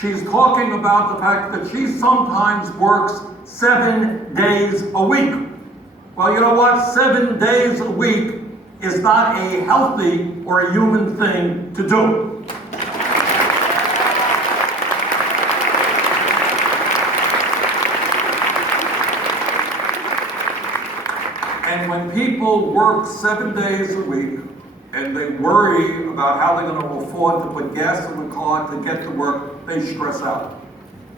She's talking about the fact that she sometimes works 7 days a week. Well, you know what? 7 days a week is not a healthy or a human thing to do. And when people work 7 days a week, and they worry about how they're going to afford to put gas in the car to get to work, they stress out.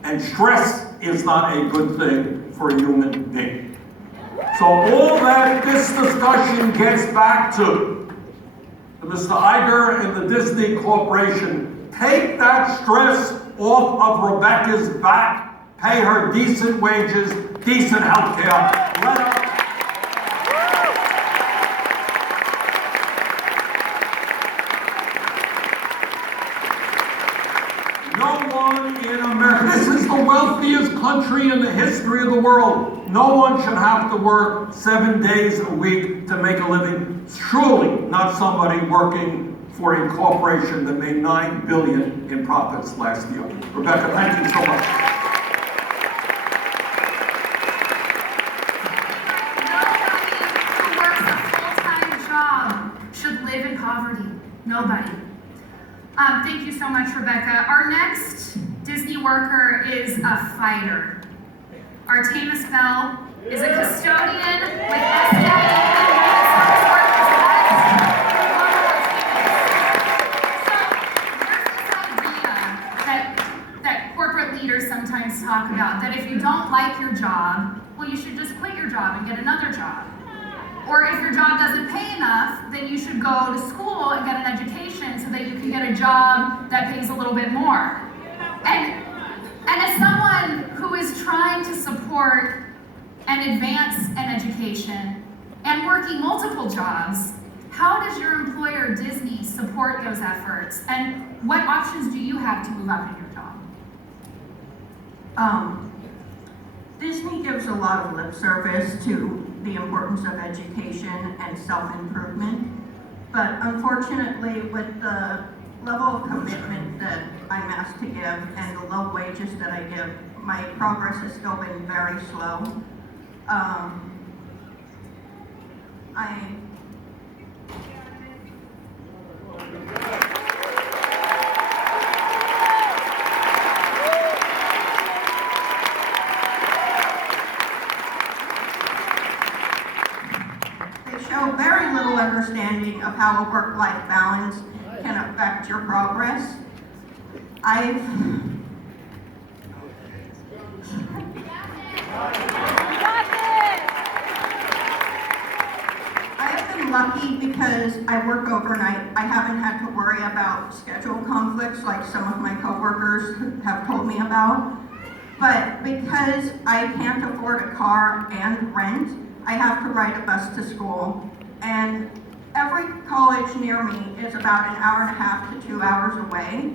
And stress is not a good thing for a human being. So all that this discussion gets back to Mr. Iger and the Disney Corporation, take that stress off of Rebecca's back, pay her decent wages, decent health care, let her. No one in America, this is the wealthiest country in the history of the world. No one should have to work 7 days a week to make a living. Surely not somebody working for a corporation that made $9 billion in profits last year. Rebecca, thank you so much. Nobody who works a full-time job should live in poverty. Nobody. Thank you so much, Rebecca. Our next Disney worker is a fighter. Artemis Bell is a custodian with SDA that corporate leaders sometimes talk about, that if you don't like your job, well, you should just quit your job and get another job. Or if your job doesn't pay enough, then you should go to school and get an education so that you can get a job that pays a little bit more. And as someone who is trying to support and advance an education and working multiple jobs, how does your employer, Disney, support those efforts? And what options do you have to move up in your job? Disney gives a lot of lip service to the importance of education and self-improvement, but unfortunately, with the level of commitment that I'm asked to give and the low wages that I give, my progress has still been very slow. Show very little understanding of how a work-life balance can affect your progress. I have been lucky because I work overnight. I haven't had to worry about schedule conflicts like some of my coworkers have told me about. But because I can't afford a car and rent, I have to ride a bus to school, and every college near me is about an hour and a half to 2 hours away,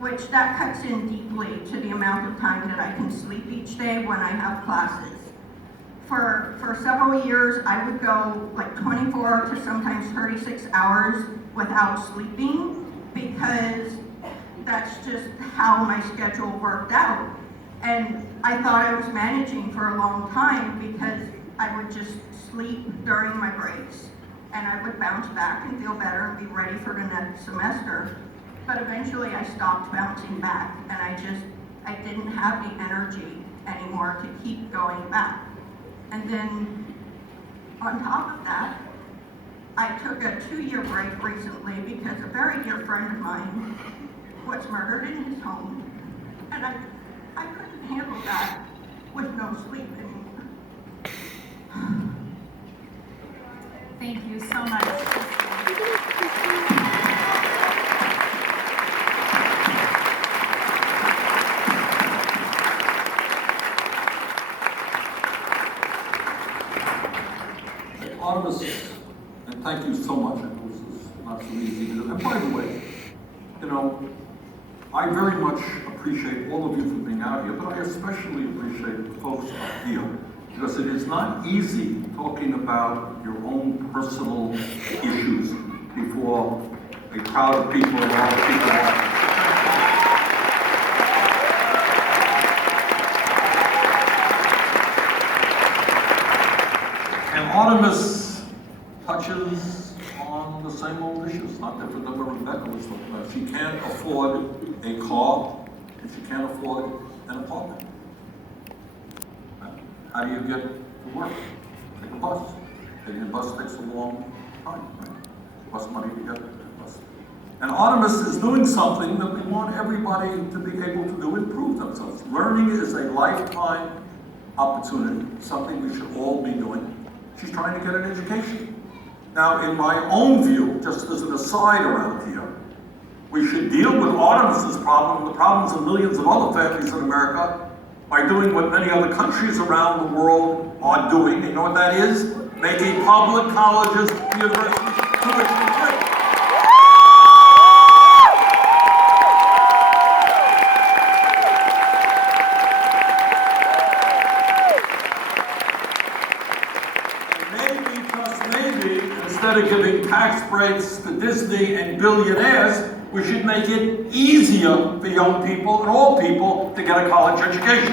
which that cuts in deeply to the amount of time that I can sleep each day when I have classes. For several years, I would go like 24 to sometimes 36 hours without sleeping because that's just how my schedule worked out. And I thought I was managing for a long time because I would just sleep during my breaks, and I would bounce back and feel better and be ready for the next semester. But eventually I stopped bouncing back, and I didn't have the energy anymore to keep going back. And then on top of that, I took a 2-year break recently because a very dear friend of mine was murdered in his home, and I couldn't handle that with no sleep anymore. Thank you so much. Artemis, and thank you so much. I know this is not so easy to do. And by the way, you know, I very much appreciate all of you for being out here, but I especially appreciate the folks up here, because it is not easy talking about your own personal issues before a crowd of people and all the people. Artemis touches on the same old issues, not different than what Rebecca was talking about. She can't afford a car, and she can't afford an apartment. How do you get to work? Take a bus. Taking a bus takes a long time, right? Bus money to get to the bus. And Artemis is doing something that we want everybody to be able to do, improve themselves. Learning is a lifetime opportunity, something we should all be doing. She's trying to get an education. Now, in my own view, just as an aside around here, we should deal with Artemis's problem and the problems of millions of other families in America by doing what many other countries around the world are doing. You know what that is? Making public colleges, universities, tuition free. Instead of giving tax breaks to Disney and billionaires, we should make it easier for young people and all people to get a college education.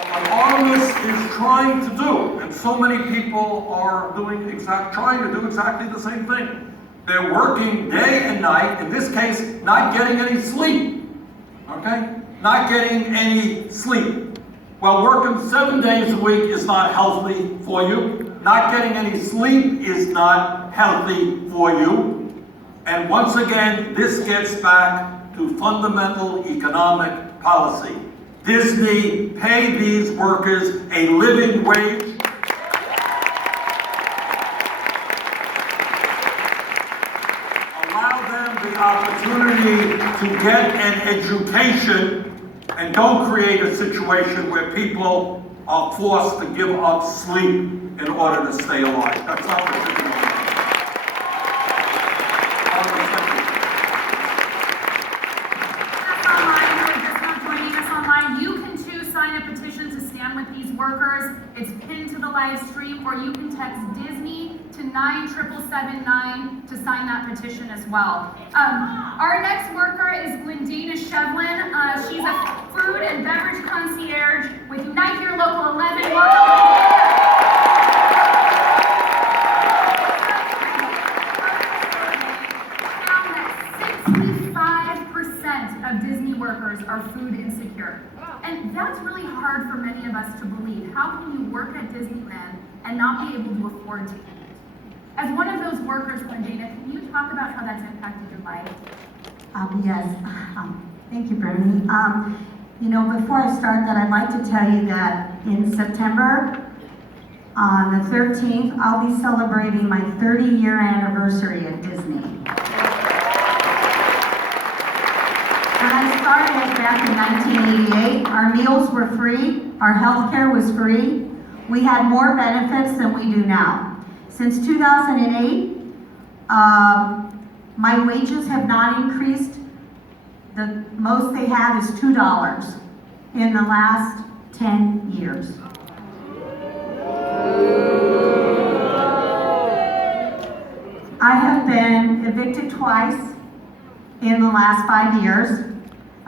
What Artemis is trying to do, and so many people are trying to do exactly the same thing. They're working day and night, in this case, not getting any sleep. Okay? Not getting any sleep. Well, working 7 days a week is not healthy for you. Not getting any sleep is not healthy for you. And once again, this gets back to fundamental economic policy. Disney, pay these workers a living wage. Allow them the opportunity to get an education. And don't create a situation where people are forced to give up sleep in order to stay alive. That's not what you're doing. Joining us online, you can too sign a petition to stand with these workers. It's pinned to the live stream, or you can text Disney to 97779 to sign that petition as well. Our next worker is Glendina Shevlin. She's a food and beverage concierge with Unite Your Local 11. Found that 65% of Disney workers are food insecure. And that's really hard for many of us to believe. How can you work at Disneyland and not be able to afford to eat? As one of those workers, Glendina, can you talk about how that's impacted your life? Yes. Thank you, Brittany. Before I start that, I'd like to tell you that in September, on the 13th, I'll be celebrating my 30-year anniversary at Disney. When I started back in 1988, our meals were free, our health care was free. We had more benefits than we do now. Since 2008, my wages have not increased. The most they have is $2 in the last 10 years. I have been evicted twice in the last 5 years.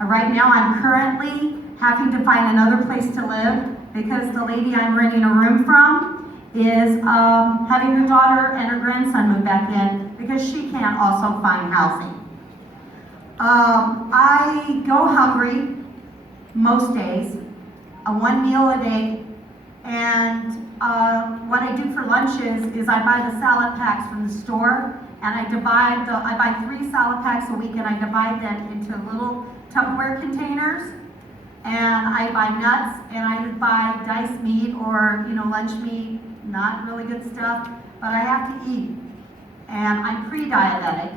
Right now I'm currently having to find another place to live because the lady I'm renting a room from is having her daughter and her grandson move back in because she can't also find housing. I go hungry most days, one meal a day, and what I do for lunches is I buy the salad packs from the store, and I buy 3 salad packs a week, and I divide them into little Tupperware containers, and I buy nuts, and I buy diced meat or lunch meat, not really good stuff, but I have to eat, and I'm pre-diabetic.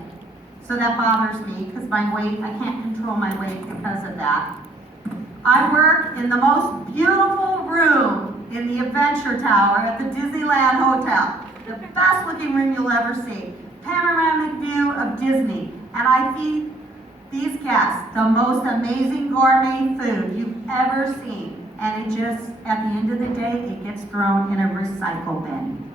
So that bothers me because my weight, I can't control my weight because of that. I work in the most beautiful room in the Adventure Tower at the Disneyland Hotel. The best looking room you'll ever see. Panoramic view of Disney. And I feed these guests the most amazing gourmet food you've ever seen. And it just, at the end of the day, it gets thrown in a recycle bin.